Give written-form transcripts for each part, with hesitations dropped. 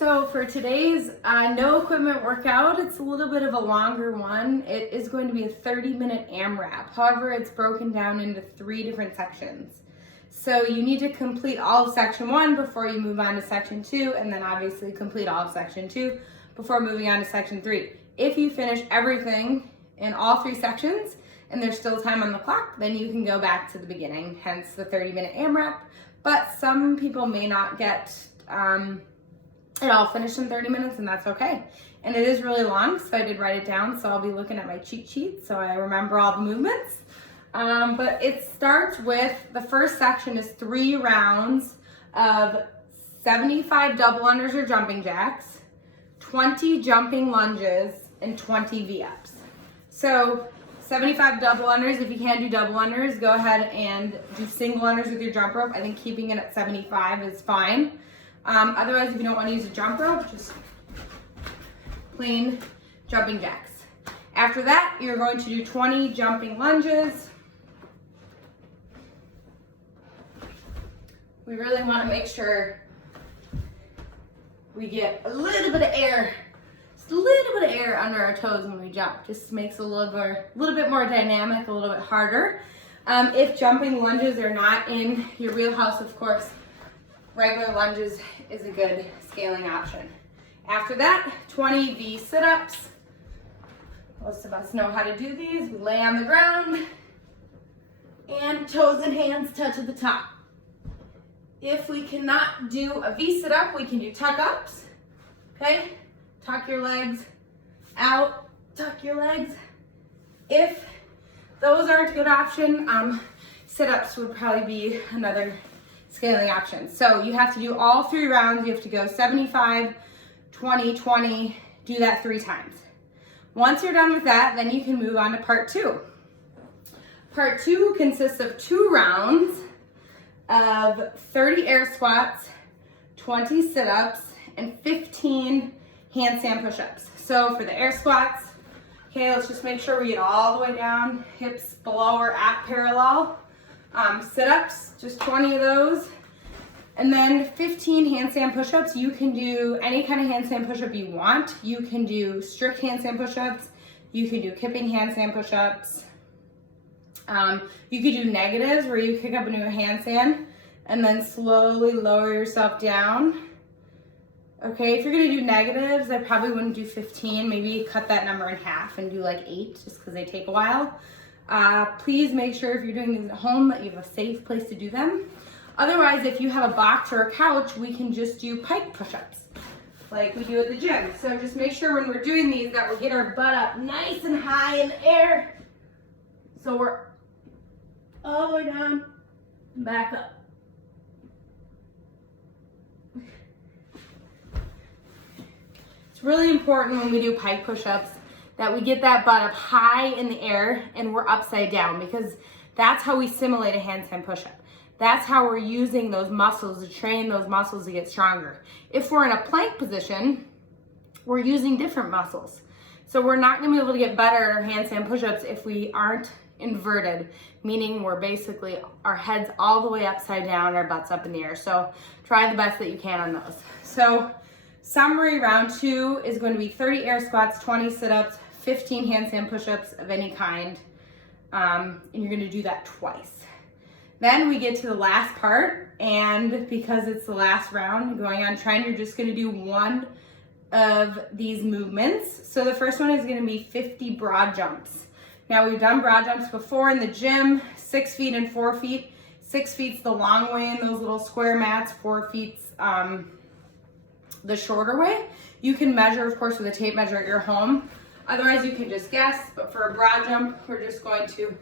So for today's no equipment workout, it's a little bit of a longer one. It is going to be a 30-minute AMRAP. However, it's broken down into 3 different sections. So you need to complete all of section 1 before you move on to section 2, and then obviously complete all of section 2 before moving on to section 3. If you finish everything in all 3 sections and there's still time on the clock, then you can go back to the beginning, hence the 30-minute AMRAP. But some people may not get it all finished in 30 minutes, and that's okay. And it is really long, so I did write it down, so I'll be looking at my cheat sheet so I remember all the movements. But it starts with, the first section is 3 rounds of 75 double unders or jumping jacks, 20 jumping lunges, and 20 V-ups. So 75 double unders. If you can't do double unders, go ahead and do single unders with your jump rope. I think keeping it at 75 is fine. Otherwise, if you don't want to use a jump rope, just plain jumping jacks. After that, you're going to do 20 jumping lunges. We really want to make sure we get a little bit of air, just a little bit of air under our toes when we jump. Just makes it a little bit more dynamic, a little bit harder. If jumping lunges are not in your wheelhouse, of course, regular lunges is a good scaling option. After that, 20 V sit-ups. Most of us know how to do these. We lay on the ground and toes and hands touch at the top. If we cannot do a V sit-up, we can do tuck-ups. Okay? Tuck your legs out, tuck your legs. If those aren't a good option, sit-ups would probably be another scaling option. So you have to do all 3 rounds. You have to go 75, 20, 20, do that 3 times. Once you're done with that, then you can move on to part 2. Part 2 consists of 2 rounds of 30 air squats, 20 sit-ups, and 15 handstand push-ups. So for the air squats, okay, let's just make sure we get all the way down, hips below or at parallel. Sit-ups, just 20 of those. And then 15 handstand push-ups. You can do any kind of handstand push-up you want. You can do strict handstand push-ups. You can do kipping handstand push-ups. You could do negatives where you kick up into a handstand and then slowly lower yourself down. Okay, if you're gonna do negatives, I probably wouldn't do 15. Maybe cut that number in half and do like 8 just because they take a while. Please make sure if you're doing these at home that you have a safe place to do them. Otherwise, if you have a box or a couch, we can just do pike push-ups like we do at the gym. So just make sure when we're doing these that we get our butt up nice and high in the air. So we're all the way down and back up. It's really important when we do pike push-ups that we get that butt up high in the air and we're upside down, because that's how we simulate a handstand push-up. That's how we're using those muscles to train those muscles to get stronger. If we're in a plank position, we're using different muscles. So we're not gonna be able to get better at our handstand push-ups if we aren't inverted, meaning we're basically, our head's all the way upside down, our butt's up in the air. So try the best that you can on those. So summary, round 2 is going to be 30 air squats, 20 sit-ups, 15 handstand push-ups of any kind, and you're going to do that twice. Then we get to the last part, and because it's the last round going on trend, you're just going to do 1 of these movements. So the first one is going to be 50 broad jumps. Now we've done broad jumps before in the gym, 6 feet and 4 feet. 6 feet's the long way in those little square mats, 4 feet's the shorter way. You can measure, of course, with a tape measure at your home. Otherwise, you can just guess, but for a broad jump, we're just going to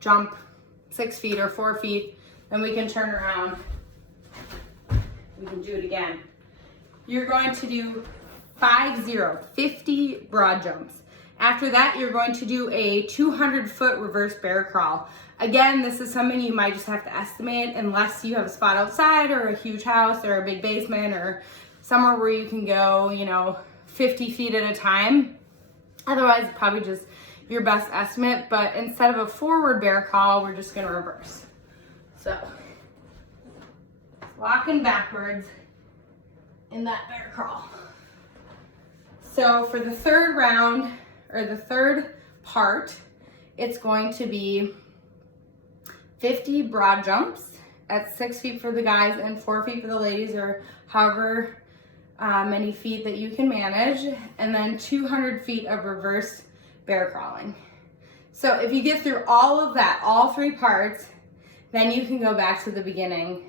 jump 6 feet or 4 feet, then we can turn around. We can do it again. You're going to do 50 broad jumps. After that, you're going to do a 200-foot reverse bear crawl. Again, this is something you might just have to estimate unless you have a spot outside or a huge house or a big basement or somewhere where you can go, 50 feet at a time. Otherwise, probably just your best estimate, but instead of a forward bear crawl, we're just gonna reverse. So walking backwards in that bear crawl. So for the third round, or the third part, it's going to be 50 broad jumps at 6 feet for the guys and 4 feet for the ladies, or however many feet that you can manage, and then 200 feet of reverse bear crawling. So if you get through all of that, all 3 parts, then you can go back to the beginning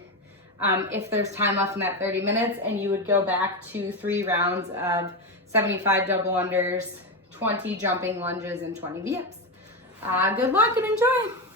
if there's time left in that 30 minutes, and you would go back to 3 rounds of 75 double unders, 20 jumping lunges, and 20 V-ups. Good luck and enjoy.